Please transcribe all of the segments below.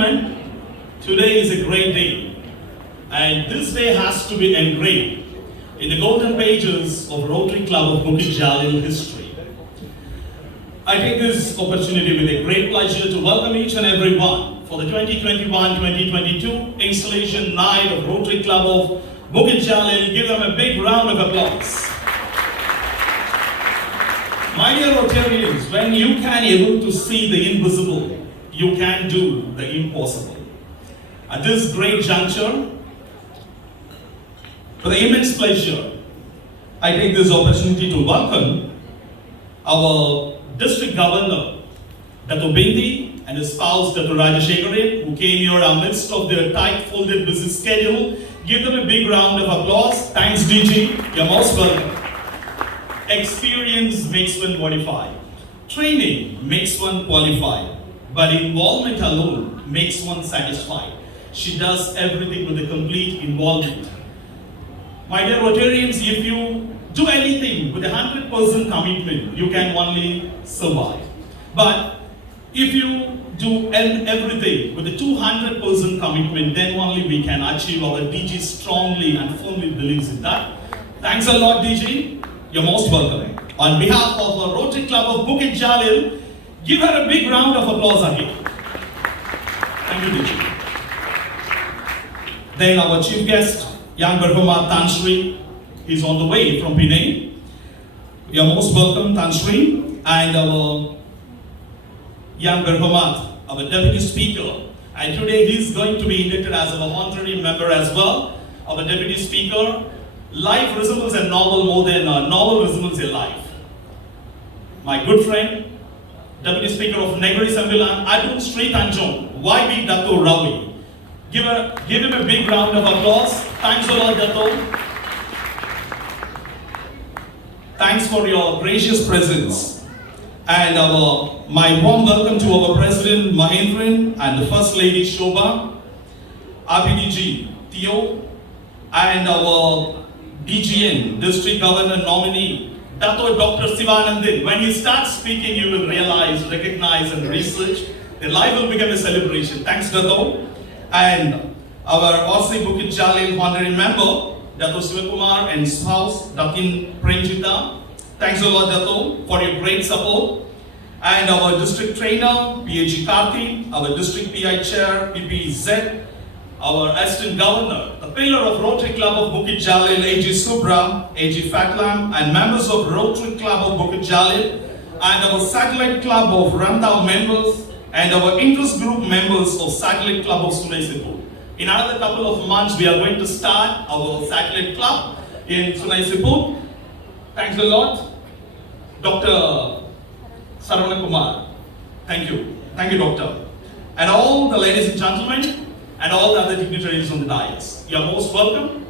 gentlemen, today is a great day, and this day has to be engraved in the golden pages of Rotary Club of Bukit Jalil history. I take this opportunity with a great pleasure to welcome each and every one for the 2021-2022 installation night of Rotary Club of Bukit Jalil. Give them a big round of applause. My dear Rotarians, when you can able to see the invisible, you can do the impossible. At this great juncture, with immense pleasure, I take this opportunity to welcome our District Governor, Dr. Bindi, and his spouse, Dr.R.V.Shyam, who came here amidst of their tight-folded busy schedule. Give them a big round of applause. Thanks, DG. You're most welcome. Experience makes one qualified. Training makes one qualified. But involvement alone makes one satisfied. She does everything with a complete involvement. My dear Rotarians, if you do anything with 100% commitment, you can only survive. But if you do everything with a 200% commitment, then only we can achieve. Our DG strongly and firmly believes in that. Thanks a lot, DG. You're most welcome. On behalf of the Rotary Club of Bukit Jalil, give her a big round of applause again. Thank you, DG. Then our chief guest, Young Berhoma Tansri, is on the way from Penang. You're most welcome, Tansri. And our Young Berhoma, our Deputy Speaker. And today he's going to be inducted as our honorary member as well. Our Deputy Speaker. Life resembles a novel more than a novel resembles a life. My good friend, Deputy Speaker of Negeri Sembilan, Adun Sri Tanjung, YB Dr.R.V. Give him a big round of applause. Thanks a lot, Dato. Thanks for your gracious presence. And my warm welcome to our President Mahendran and the First Lady Shobha, RPDG Theo, and our DGN, District Governor nominee, Dr. Sivanandin. When he starts speaking, you will realize, recognize, and research. The life will become a celebration. Thanks, Dato. And our RC Bukit Jalil honorary member, Dr. Sivakumar, and spouse, Datin Prenjita. Thanks a lot, Dato, for your great support. And our district trainer, PAG Karthi, our district PI chair, PPZ, our assistant governor, the pillar of Rotary Club of Bukit Jalil, AG Subra, AG Fatlam, and members of Rotary Club of Bukit Jalil, and our satellite club of Rantau members, and our interest group members of Satellite Club of Sungai Siput. In another couple of months, we are going to start our satellite club in Sungai Siput. Thanks a lot, Dr. Saravana Kumar. Thank you. Thank you, Doctor. And all the ladies and gentlemen, and all the other dignitaries on the dais. You are most welcome.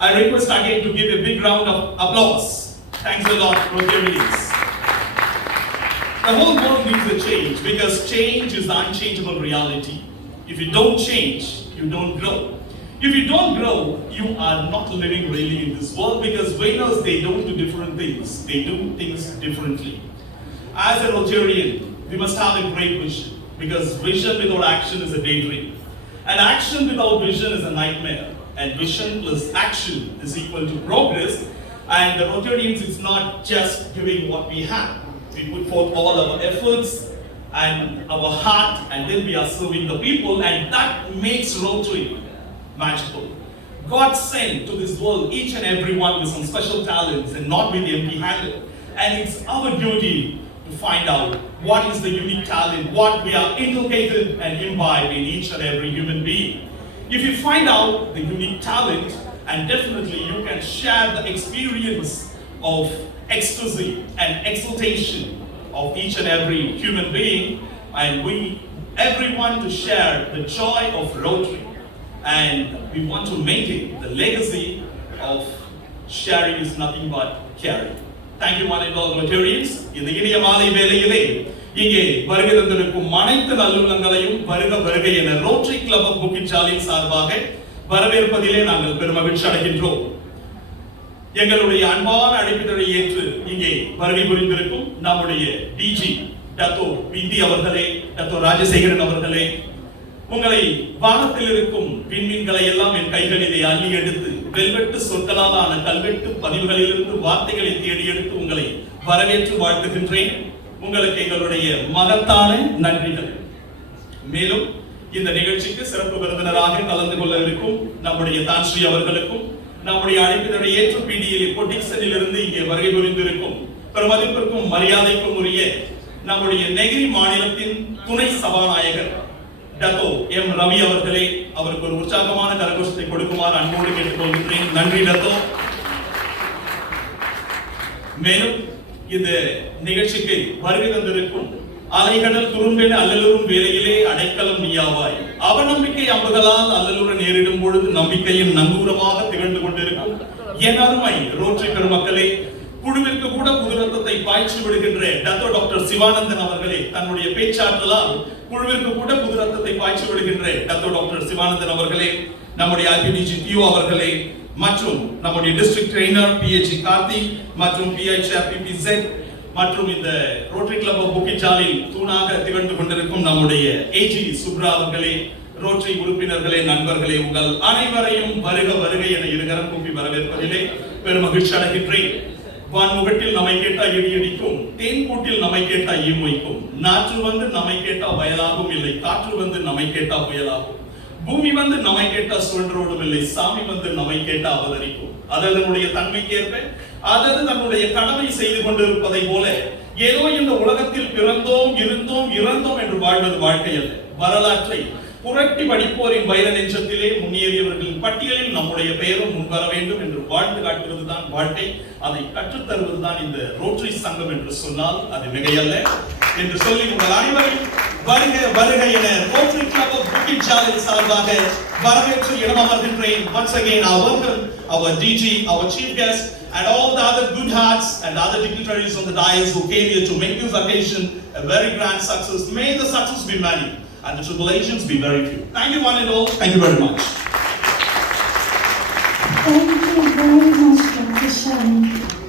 I request again to give a big round of applause. Thanks a lot, Rotarians. The whole world needs a change because change is the unchangeable reality. If you don't change, you don't grow. If you don't grow, you are not living really in this world because winners, they don't do different things. They do things differently. As a Rotarian, we must have a great vision because vision without action is a daydream. And action without vision is a nightmare. And vision plus action is equal to progress. And the Rotarians is not just doing what we have. We put forth all our efforts and our heart, and then we are serving the people, and that makes Rotary magical. God sent to this world each and every one with some special talents and not with empty-handed. And it's our duty to find out what is the unique talent, what we are inculcated and imbibed in each and every human being. If you find out the unique talent, and definitely you can share the experience of ecstasy and exultation of each and every human being, and everyone to share the joy of Rotary. And we want to maintain the legacy of sharing is nothing but caring. Thank you, one and all Rotarians. இந்த இனிய மாலை வேளையிலே இங்கே வருகை தந்திருக்கும் அனைத்து நல்லுள்ளங்களையும் வருக என ரோட்டரி கிளப் ஆஃப் புக்கிட் ஜாலில் சார்பாக வரவேற்பதிலே நாங்கள் பெருமகிழ்ச்சி அடைகின்றோம். எங்களுடைய அன்பான அழைப்பிதழை ஏற்று இங்கே வருகை புரிந்திருக்கும் நம்முடைய டிஜி டாக்டர் பிந்தி அவர்களே, டாக்டர் ராஜசேகரன் அவர்களே, உங்களை வானத்தில் இருக்கும் விண்மீன்களை எல்லாம் என் கைகளிலே அள்ளி எடுத்து வெல்வெட்டு சொற்களாலான கல்வெட்டு பதிவுகளிலிருந்து வார்த்தைகளை தேடி எடுத்து உங்களை வரவேற்று வாழ்த்துகின்றேன். உங்களுக்கு எங்களுடைய மகத்தான நன்றிகள். மேலும் இந்த நிகழ்ச்சிக்கு சிறப்பு விருந்தினராக கலந்து கொள்ள இருக்கும் நம்முடைய தான்ஸ்ரீ அவர்களுக்கும் நம்முடைய அழைப்பினை ஏற்று பிடிஏ கொட்டிக்சனில் இருந்து இங்கே வருகை புரிந்திருக்கும் பெருமதிப்பிற்கும் மரியாதைக்கும் உரிய நம்முடைய நெகிரி மாநிலத்தின் துணை சபாநாயகர் Dr.R.V. அவர்களே, அவருக்கு ஒரு உற்சாகமான கரகோஷத்தை கொடுக்குமாறு அன்போடு கேட்டுக்கொள்கிறேன். நன்றி டாக்டர். மேலும் இந்த நிகழ்ச்சிக்கு வருகை தந்திருக்கும் அலைகடல் துரும்பென அல்லலுறும் வேலையிலே அடைக்கலம் நீயாவாய், அவநம்பிக்கை அம்புகளால் அல்லலுற நேரிடும் பொழுது நம்பிக்கையின் நங்கூரமாக திகழ்ந்து கொண்டிருக்கும் என் அருமை ரோட்டரி பெருமக்களே, குழுவிற்கு கூட புது ரத்தத்தை பாய்ச்சி விடுகின்ற டாக்டர் சிவானந்தன் அவர்களே, தன்னுடைய பேச்சாற்றலால் குழுவிற்கு கூட புது ரத்தத்தை பாய்ச்சி விடுகின்ற டாக்டர் சிவானந்தன் அவர்களே, நம்முடைய ஐபிடிஜி டிஓ அவர்களே, மற்றும் நம்முடைய டிஸ்ட்ரிக்ட் ட்ரெய்னர் பிஹெச்சி கார்த்திக் மற்றும் பிஹெச்ஆர்பிபிசெட் மற்றும் இந்த ரோட்டரி கிளப் ஆஃப் புக்கிட் ஜாலில் தூணாக திகழ்ந்து கொண்டிருக்கும் நம்முடைய ஏஜி சுப்ரா அவர்களே, ரோட்டரி உறுப்பினர்களே, நண்பர்களே, உங்கள் அனைவரையும் வருக வருக என இருகரம் கூப்பி வரவேற்பதிலே பெருமகிழ்ச்சி அடைகின்றேன். வான்முகட்டில் நம்மை கேட்டா இடி இடிக்கும், தேன் கூட்டில் நம்மை கேட்டா ஈமொய்க்கும், நாற்று வந்து நம்மை கேட்டா வயலாகும் இல்லை, காற்று வந்து நம்மை கேட்டா புயலாகும், பூமி வந்து நம்மை கேட்டா சுழன்றோடும் இல்லை, சாமி வந்து நம்மை கேட்டா அவதரிக்கும். அதனுடைய தன்மைக்கேற்ப அதது தன்னுடைய கடமை செய்து கொண்டிருப்பதை போல ஏதோ இந்த உலகத்தில் பிறந்தோம் இருந்தோம் இறந்தோம் என்று வாழ்வது வாழ்க்கை அல்ல. வரலாற்றை புரட்டி படிப்போரின் வைர நெஞ்சத்திலே முன்னேறியவர்களின் பட்டியலில் நம்முடைய பெயரும் முன்வர வேண்டும் என்று வாழ்ந்து காட்டுவதுதான் வாழ்க்கை. அதை கற்றுத்தருவதுதான் இந்த ரோட்டரி சங்கம் என்று சொன்னால் அது மிகையல்ல என்று சொல்லி உங்கள் அனைவரையும் வருக வருக என ரோட்டரி கிளப் ஆஃப் புக்கிட் ஜாலில் சார்பாக வரவேற்று இடமர்கின்றேன். Once again I welcome our DG, our chief guest and all the other good hearts and other dignitaries on the dais who came here to make this occasion a very grand success. May the success be many and the tribulations be very few. Thank you one and all. Thank you very much. Thank you very much, Dr. Shyam.